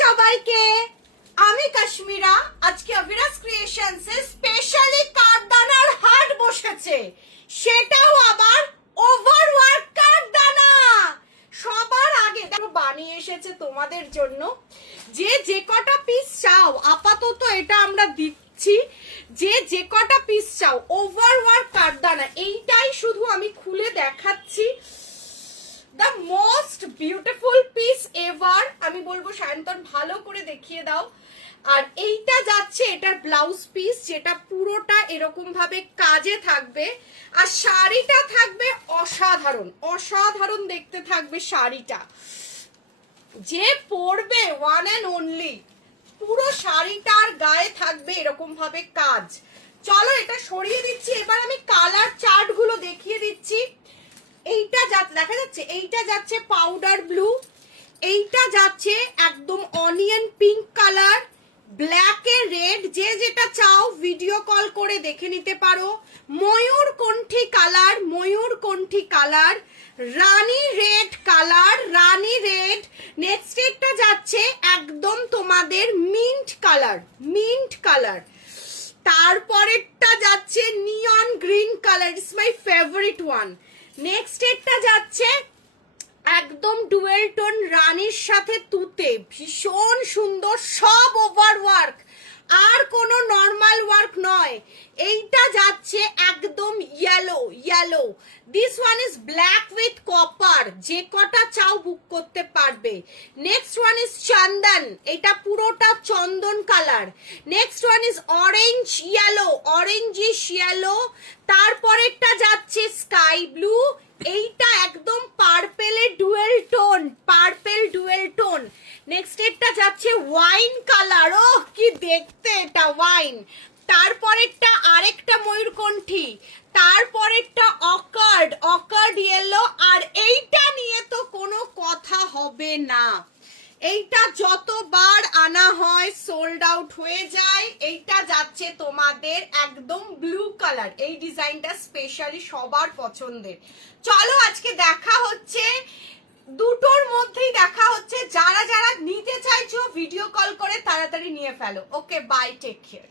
সবাইকে, আমি কাশ্মীরা। আজকে অভিরাজ ক্রিয়েশনস এ স্পেশালি কাঠদানার হাট বসেছে, সেটাও আবার ওভারওয়ার্ক কাঠদানা। সবার আগে দেখো বানিয়ে এসেছে তোমাদের জন্য। যে কটা পিস চাও, আপাতত এটা আমরা দিচ্ছি, যে কটা পিস চাও ওভারওয়ার্ক কাঠদানা, এইটাই শুধু আমি খুলে দেখাচ্ছি। The most beautiful piece ever, আমি বলবো সায়ন্তন ভালো করে দেখিয়ে দাও। আর এইটা যাচ্ছে এটার ব্লাউজ পিস, যেটা পুরোটা এরকম ভাবে কাজে থাকবে। আর শাড়িটা থাকবে অসাধারণ, অসাধারণ দেখতে থাকবে শাড়িটা। যে পরবে ওয়ান অ্যান্ড অনলি, পুরো শাড়িটার গায়ে থাকবে এরকম ভাবে কাজ। চলো এটা সরিয়ে দিচ্ছি, এবার আমি কালার চার্ট গুলো দেখিয়ে দিচ্ছি। এইটা দেখা যাচ্ছে, এইটা যাচ্ছে পাউডার ব্লু, এইটা যাচ্ছে একদম অনিয়ন পিঙ্ক কালার, ব্ল্যাক এর রেড, যে যেটা চাও ভিডিও কল করে দেখে নিতে পারো। ময়ূরকণ্ঠী কালার, ময়ূরকণ্ঠী কালার, রানী রেড কালার, রানী রেড। নেক্সট একটা যাচ্ছে একদম তোমাদের মিন্ট কালার, মিন্ট কালার। তারপরেরটা যাচ্ছে নিয়ন green colour, it's my favourite one. Next একটা যাচ্ছে একদম ডুয়েল টোন রানীর সাথে তুতে, ভীষণ সুন্দর, সব ওভার ওয়ার্ক, আর কোনো নর্মাল ওয়ার্ক নয়। এইটা যাচ্ছে একদম yellow, yellow. This one is black with copper, যে কটা চাও বুক করতে পারবে। নেক্সট ওয়ান ইজ চন্দন, এটা পুরোটা চন্দন colour. Next one is orange yellow, orangish yellow. তারপরেরটা যাচ্ছে স্কাই ব্লু, এইটা একদম পার্পেলের dual tone, purple dual tone. Next এটা যাচ্ছে ওয়াইন কালার, ও কি দেখতে এটা ওয়াইন। তারপরেরটা আরেকটা ময়ূরকণ্ঠী, তারপরেরটা অকার্ড, অকার্ড ইয়েলো। আর এইটা নিয়ে তো কোনো কথা হবে না, এইটা যতবার আনা হয় সোল্ড আউট হয়ে যায়। এইটা যাচ্ছে তোমাদের একদম ব্লু কালার, এই ডিজাইনটা স্পেশালি সবার পছন্দের। চলো আজকে দেখা হচ্ছে, দুটোর মধ্যেই দেখা হচ্ছে। যারা যারা নিতে চাইছো ভিডিও কল করে তাড়াতাড়ি নিয়ে ফেলো। ওকে, বাই, টেক কেয়ার।